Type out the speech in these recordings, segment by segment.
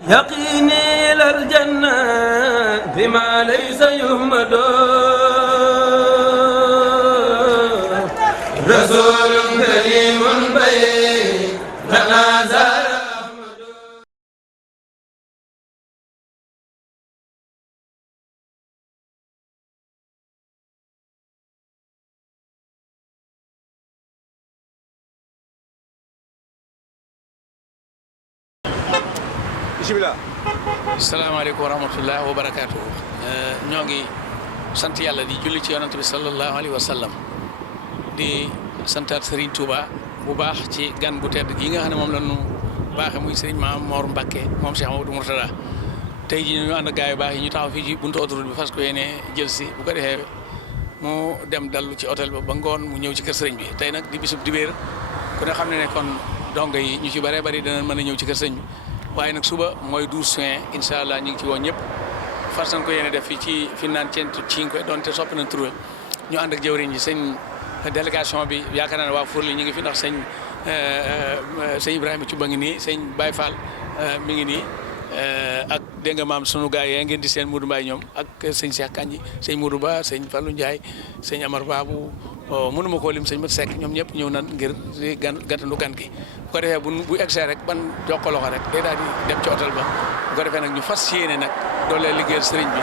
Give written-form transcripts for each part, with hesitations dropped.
يقيني إلى الجنة بما ليس يهمد رسول كريم بيننا زار أحمد. bisimilah. salaamaaleykum wa rahmatulah wa barakaatu. ñoo ngi sant yàlla di julli ci yonent bi sallallahu alayhi wa sallam di santaat Serigne Touba bu baax ci gan gu tedd gi nga xam ne moom la ñu baaxee muy Serigne Maam Mor Mbacke moom Cheikh Amadou Mourtada tey jii ñu ànd gaay yu baax yi ñu taxaw fii ci buntu autoroute bi fas ko yéene jël si bu ko defee mu dem dallu ci hôtel ba ngoon mu ñëw ci kër Serigne bi tey nag di bisub dibéer ku ne xam ne kon dongo yi ñu ci bëree bëri danañ mën a ñëw ci kër Serigne bi. waaye nag suba mooy 12 juin incha allah ñu ngi ci woon ñëpp far nañ ko yéene def fii ci fi naan Centu Cinque donte soppi nañ tur ñu ànd ak jëwriñ ji sëñ délégation bi yaakaar naa ne waa Furli ñu ngi fi ndax sëñ Ibrahima Cuba ngi nii sëñ Baye Fall mi ngi nii ak dégg nga maam sunu gaay yi ngeen di seen Moudou Mbaye ñoom ak sëñ Cheikh Kanji sëñ Moudou Ba sëñ Fallou Ndiaye sëñ Amar Babou mënuma koo lim sëñ Mat Seck ñoom ñëpp ñëw nan ngir di gàttandu gan gi bu ko defee bu egsee rek ban jox ko loxo rek day daal di dem ci hôtel ba bu ko defee nag ñu fas yéene nag doole liggéeyal sëriñ bi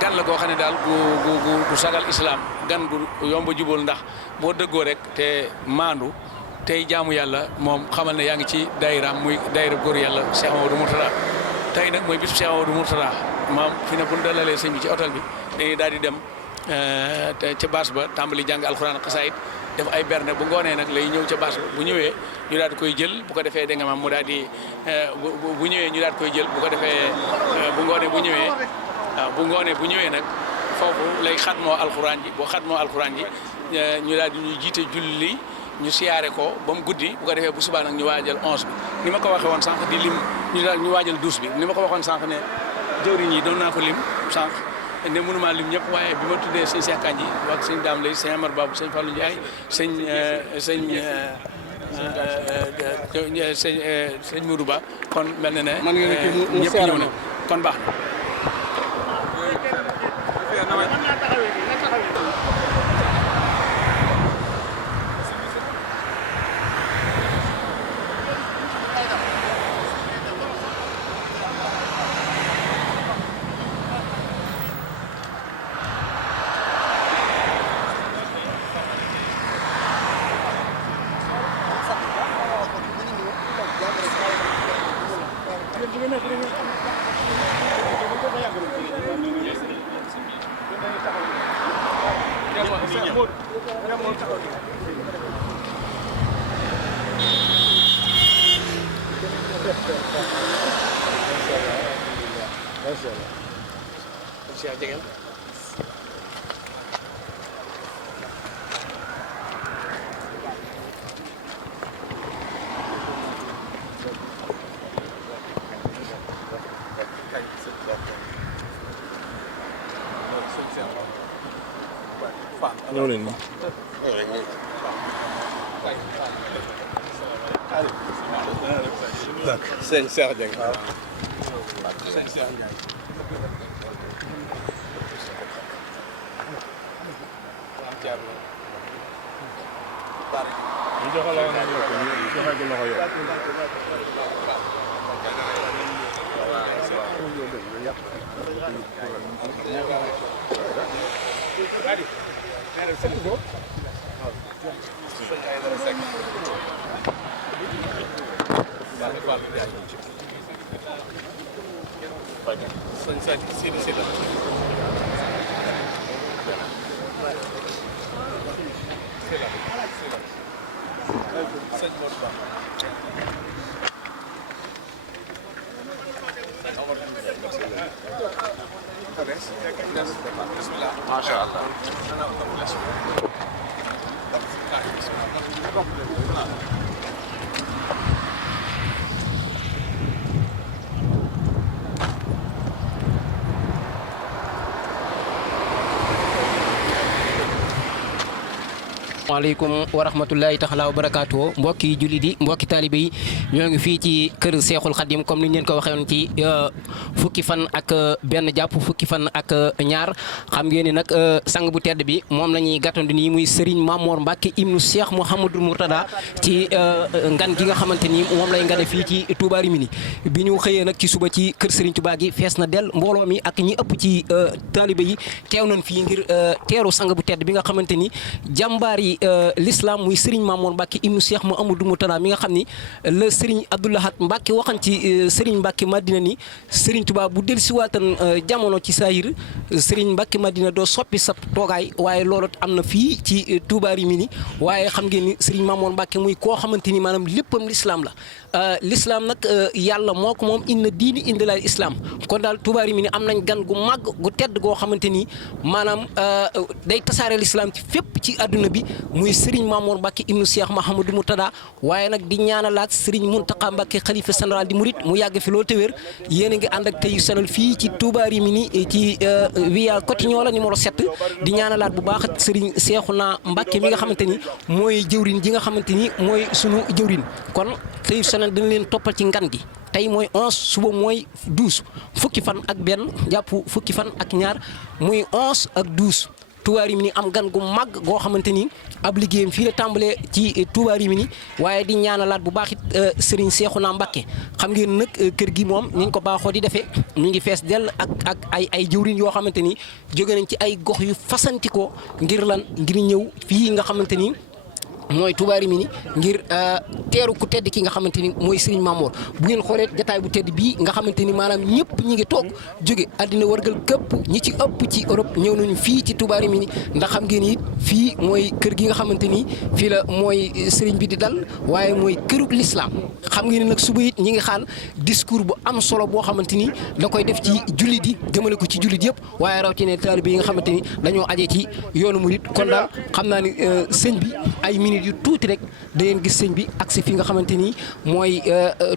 gan la goo xam ne daal gu sagal islam gan gu yomb jubal ndax boo dëggoo rek te maandu tey jaamu yàlla moom xamal ne yaa ngi ci daayiraam muy daayira góor yàlla Cheikh Amadou Mourtada tey nag mooy bisu Cheikh Amadou Mourtada maam fi ne bu ñu dalalee sëñ bi ci hôtel bi dañuy daal di dem ca baas ba tàmbali jàng alxuraan xasaayid def ay berne bu ngoonee nag lay ñëw ca baas ba bu ñëwee ñu daal di koy jël bu ko defee da nga maam mu daal di bu ñëwee ñu daal di koy jël bu ko defee bu ngoonee bu ñëwee waaw bu ngoonee bu ñëwee nag foofu lay xatmoo alxuraan ji boo xatmoo alxuraan ji ñu daal di ñuy jiite julli ñu siyaare ko ba mu guddi bu ko defee bu subaa nag ñu waajal 11 bi ni ma ko waxee woon sànq di lim ñu waajal 12 bi ni ma ko waxoon sànq ne jëwriñ yi doon naa ko lim sànq ne mënuma lim ñëpp waaye bi ma tuddee sëñ Cheikh Kanji wax sëñ Dame Lay sëñ Amar Babou sëñ Fallou Ndiaye sëñ Moudou Ba kon mel na ne ñëpp ñëw na kon baax na. ñëw leen nii. sëñ Cheikh Dieng. waaw sëñ Cheikh Ndiaye. ñu joxe la woon ñu joxe gu loxo yow. macha allah. asalaamaaleykum wa rahmatullahi taala wa barakaatu mbokki jullit yi mbokki taalibe yi ñoo ngi fii ci kër Seexul Xadim comme ni ñu leen ko waxee woon ci fukki fan ak benn jàpp fukki fan ak ñaar xam ngeen ni nag sang bu tedd bi moom la ñuy gàttandu nii muy Serigne Mamor Mbacke ibnu Cheikh Mouhamadou Mourtada ci ngan gi nga xamante ni moom lay ngane fii ci Touba Rimini bi ñu xëyee nag ci suba ci kër Serigne Touba gi fees na del mbooloo mi ak ñi ëpp ci taalibe yi teew nañ fii ngir teeru sang bu tedd bi nga xamante ni jàmbaar yi l'islam muy Serigne Mamour Mbacke ibnu Cheikh Mouhamadou Mourtada mi nga xam ni la Serigne Abdoulahat Mbacke waxan ci Serigne Mbacke Madina ni Serigne Touba bu del siwaatan jamono ci saayir Serigne Mbacke Madina doo soppi sa toogaay waaye loolu am na fii ci Touba Rimini waaye xam ngeen ni Serigne Mamour Mbacke muy koo xamante ni maanaam léppam l'islam la l'islam nag yàlla moo ko moom inna diini indi laay islam kon daal Touba Rimini am nañ gan gu màgg gu tedd goo xamante ni maanaam day tasaare l'islam ci fépp ci àdduna bi muy Serigne Mamour Mbacke ibnu Cheikh Mouhamadou Mourtada waaye nag di ñaanalaat Serigne Mountakha Mbacke xalifa général di Mouride mu yàgg fi loolu te wér yéen a ngi ànd ak tey sonal fii ci Touba Rimini ci via Cotignola numéro 7 di ñaanalaat bu baax Serigne Cheikhouna Mbacke mi nga xamante ni mooy jëwrin ji nga xamante ni mooy sunu jëwrin kon tey sonal dañ leen toppal ci ngan gi tey mooy 11 suba mooy 12 fukki fan ak benn jàpp fukki fan ak ñaar muy 11 ak 12 Touba Rimini am gan gu mag goo xamante ni ab liggéeyam fii la tàmbalee ci Touba Rimini waaye di ñaanalaat bu baax it Serigne Cheikhouna Mbacke xam ngeen nag kër gi moom ni ñu ko baaxoo di defee mi ngi fees dell ak ay jëwriñ yoo xamante ni jóge nañ ci ay gox yu fasantikoo ngir lan ngir ñëw fii nga xamante ni mooy Touba Rimini ngir teeru ku tedd ki nga xamante ni mooy Serigne Mamour bu ngeen xoolee jataay bu tedd bii nga xamante ni maanaam ñëpp ñi ngi toog jóge àddina wargal këpp ñi ci ëpp ci Europe ñëw nañu fii ci Touba Rimini ndax xam ngeen it fii mooy kër gi nga xamante ni fii la mooy Serigne bi di dal waaye mooy kërug l'islam xam ngeen ni nag suba it ñi ngi xaal discours bu am solo boo xamante ni da koy def ci jullit yi jëmale ko ci jullit yëpp waaye rawatina taalibe yi nga xamante ni dañoo aje ci yoonu murit kon daal xam naa ni sëñ bi ay yu tuuti rek da ngeen gis sëñ bi ak si fi nga xamante ni mooy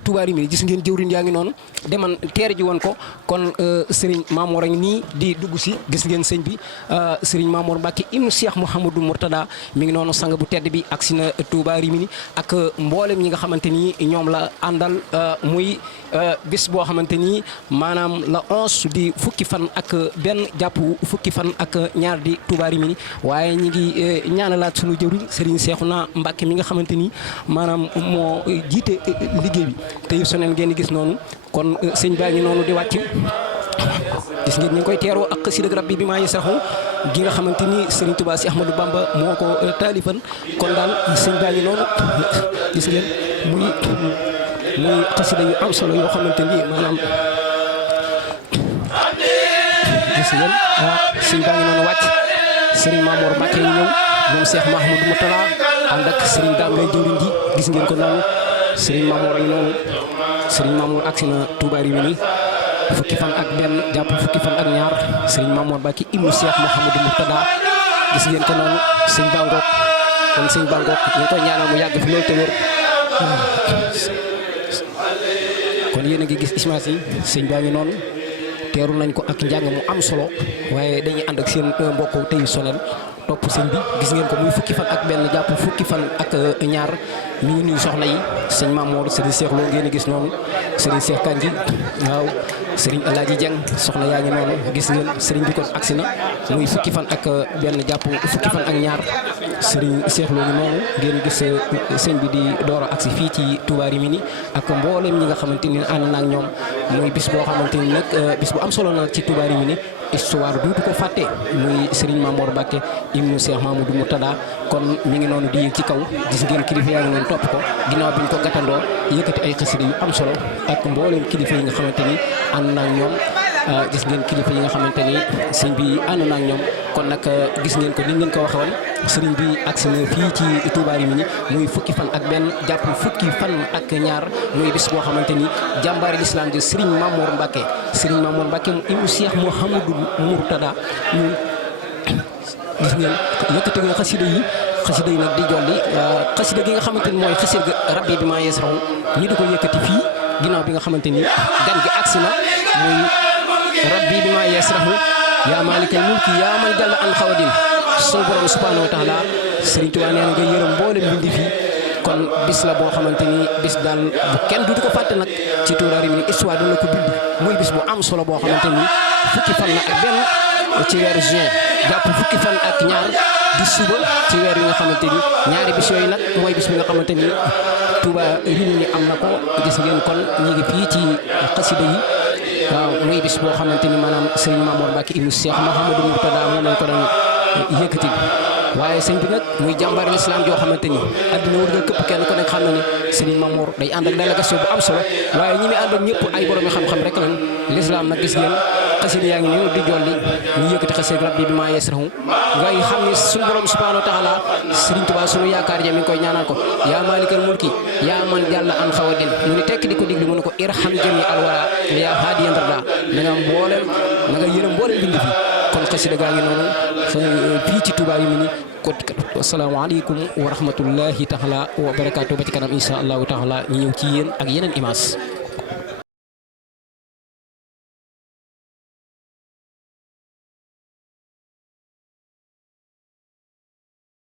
Touba Rimini gis ngeen jëwriñ yaa ngi noonu deman teere ji woon ko kon Serigne Mamour a ngi nii di dugg si gis ngeen sëñ bi Serigne Mamour Mbacke ibnu Cheikh Mouhamadou Mourtada mi ngi noonu sang bu tedd bi ak si na Touba Rimini ak mboolem ñi nga xamante ni ñoom la àndal muy bis boo xamante ni maanaam la 11 di fukki fan ak benn jàpp fukki fan ak ñaar di Touba Rimini waaye ñi ngi ñaanalaat sunu jëwriñ Serigne Cheikhouna Mbacke mi nga xamante ni maanaam moo jiite liggéey bi tey soneen ngeen gis noonu kon sëñ baa ngi noonu di wàcc gis ngeen ñu ngi koy teeroo ak xasida rabbi bi maa ngi saxu gi nga xamante ni Serigne Touba si Ahmadou Bamba moo ko taalifan kon daal sëñ baa ngi noonu gis ngeen muy xasida yu am solo yoo xamante ni maanaam gis ngeen sëñ baa ngi noonu wàcc Serigne Mamour Mbacke ñu ñëw moom Cheikh Mouhamadou Mourtada ànd ak Serigne Dame lay jëwriñ ji gis ngeen ko noonu Serigne Mamour a ngi noonu Serigne Mamour agsi na Touba Rimini fukki fan ak benn jàpp fukki fan ak ñaar Serigne Mamour Mbacke ibnu Cheikh Mouhamadou Mourtada gis ngeen ko noonu sëñ Bangook kon sëñ Bangook ñu ngi koy ñaanal mu yàgg fi loolu te wér kon yéen a ngi gis ismaas yi sëñ baa ngi noonu teeru nañ ko ak njàng mu am solo waaye dañuy ànd ak seen mbokk tey sonel topp sëñ bi gis ngeen ko muy fukki fan ak benn jàpp fukki fan ak ñaar mi ngi nuyu soxna yi sëñ Mamour Serigne Cheikh Lo ngeen gis noonu Serigne Cheikh Kanji waaw Serigne Alaaji Dieng soxna yaa ngi noonu gis ngeen Serigne bi kon agsi na muy fukki fan ak benn jàpp fukki fan ak ñaar Serigne Cheikh Lo ngi noonu ngeen gis sëñ bi di door a agsi fii ci Touba Rimini ak mboolem ñi nga xamante ni ànd na ak ñoom muy bis boo xamante ni nag bis bu am solo na ci Touba Rimini histoire duutu ko fàtte muy Serigne Mamour Mbacke ibnu Cheikh Mouhamadou Mourtada kon mi ngi noonu di yéeg ci kaw gis ngeen kilifa yaa ngi noonu topp ko ginnaaw bi ñu ko gàttandoo yëkkati ay xasida yu am solo ak mboolem kilifa yi nga xamante ni ànd na ak ñoom gis ngeen kilifa yi nga xamante ni sëñ bi ànd na ak ñoom kon nag gis ngeen ko ni ngeen ko waxee woon sëriñ bi agsi na fii ci Touba Rimini muy fukki fan ak benn jàpp fukki fan ak ñaar muy bis boo xamante ni jàmbaari l'islam de Serigne Mamour Mbacke Serigne Mamour Mbacke mu ibnu Cheikh Mouhamadou Mourtada ñu gis ngeen yëkkati nga xasida yi nag di jolli xasida gi nga xamante ni mooy xasida rabbi bi maa yees raw ñu di ko yëkkati fii ginnaaw bi nga xamante ni gan gi agsi na muy rabbi bi maa yees raw yaa maalikal mulki yaa man jàll an xawadin sunu borom subhanahu wa taala Serigne Touba nee na nga yërëm mboolem bindi fii kon bis la boo xamante ni bis daal bu kenn du ko fàtte nag ci Touba Rimini histoire dana ko bind muy bis bu am solo boo xamante ni fukki fan la ak benn ci weeru juin jàpp fukki fan ak ñaar di suba ci weer yi nga xamante ni ñaari bis yooyu nag mooy bis bi nga xamante ni Touba Rimini am na ko gis ngeen kon ñu ngi fii ci xasida yi waaw muy bis boo xamante ni maanaam Serigne Mamour Mbacke ibnu Cheikh Mouhamadou Mourtada moom lañ ko doon yëkkati waaye sëñ bi nag muy jàmbaar l'islam joo xamante ni adduna wër nga këpp kenn ko nekk xam na ni Serigne Mamour day ànd ak délégation bu am solo waaye ñi muy ànd ak ñëpp ay borom xam-xam rek lañ l'islam nag gis ngeen xasida yaa ngi nii di jolli ñu yëkkati xasida rabbi bi maa yasrahu ngay xam ni suñu borom subhanahu wa taala Serigne Touba sunu yaakaar ja mi ngi koy ñaanal ko yaa maalikal mulki yaa man jàlla an xawadin mu ni tekk di ko diglu mu ne ko irham jami alwara yaa haadiyan rada na nga mboolem na nga yërëm mboolem bind fi kon xasida gaa ngi noonu fii ci Touba Rimini ko asalaamaaleykum wa rahmatullahi taala wa barakaatu ba ci kanam insha allahu taala ñu ñëw ci yéen ak yeneen image